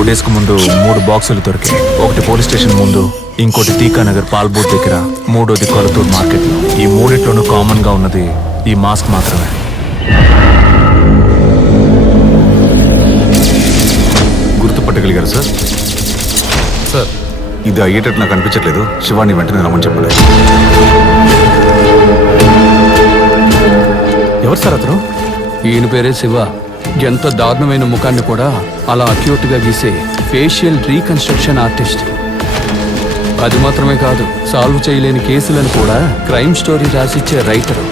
4 days కు ముందు 3 బాక్సులు దొరికాయి. ఒకటి పోలీస్ స్టేషన్ ముందు, ఇంకోటి టీకానగర్ పాల్ బూత్ దగ్గర, మూడోది కొలతూరు మార్కెట్ లో. ఈ మూడిట్లోనూ కామన్ గా ఉన్నది ఈ మాస్క్ మాత్రమే. గుర్తుపట్టగలిగారు సార్? సార్, ఇది అయ్యేటట్టు నాకు అనిపించట్లేదు. శివాని వెంటనే రమ్మని చెప్పండి. ఎవరు సార్ అతను? ఈయన పేరే శివ. ఎంత దారుణమైన ముఖాన్ని కూడా అలా అక్యూట్గా గీసే ఫేషియల్ రీకన్స్ట్రక్షన్ ఆర్టిస్ట్. అది మాత్రమే కాదు, సాల్వ్ చేయలేని కేసులను కూడా క్రైమ్ స్టోరీ రాసిచ్చే రైటరు.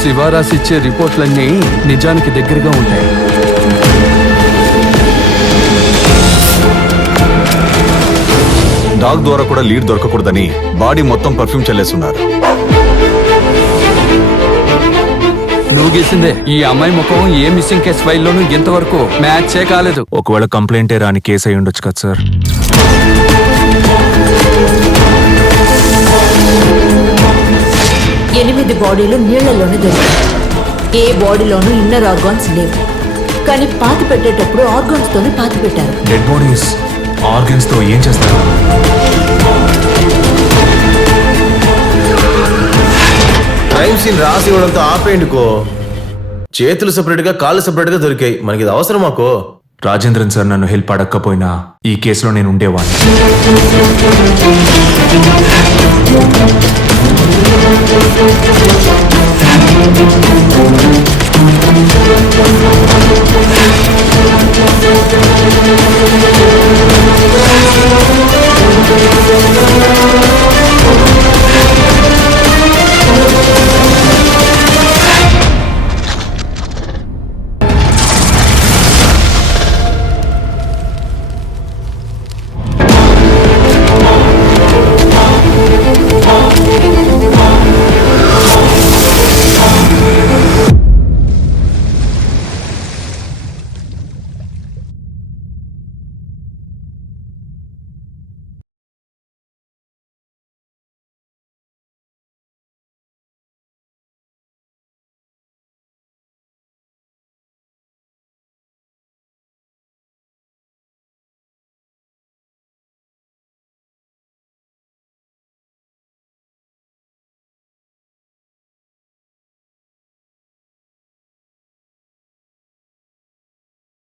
శివ రాసిచ్చే రిపోర్ట్లన్నీ నిజానికి దగ్గరగా ఉంటాయి. డాగ్ ద్వారా కూడా లీడ్ దొరకకూడదని బాడీ మొత్తం పర్ఫ్యూమ్ చల్లేస్తున్నారు. నువ్వు గీసిందే. ఈ అమ్మాయి ముఖం ఏ మిస్సింగ్ కేసు ఫైల్లోనూ ఇంతవరకు మ్యాచే కాలేదు. ఒకవేళ కంప్లైంటే రాని కేసు అయి ఉండొచ్చు కదా సార్. ఎనిమిది బాడీలు నీళ్లలోనే దొరికాయి. ఏ బాడీలోనూ ఇన్నర్ ఆర్గాన్స్ లేవు, కానీ పాతి పెట్టేటప్పుడు ఆర్గాన్స్ తోనే పాతి పెట్టారు. డెడ్ బాడీస్ ఆర్గన్స్ తో ఏం చేస్తారు? క్రైమ్ సీన్ రాసి ఇవ్వడంతో ఆపేయండికో. చేతులు సెపరేట్ గా, కాళ్ళు సెపరేట్ గా దొరికాయి. మనకి ఇది అవసరం మాకో. రాజేంద్రన్ సార్ నన్ను హెల్ప్ అడగకపోయినా ఈ కేసులో నేను ఉండేవాడిని.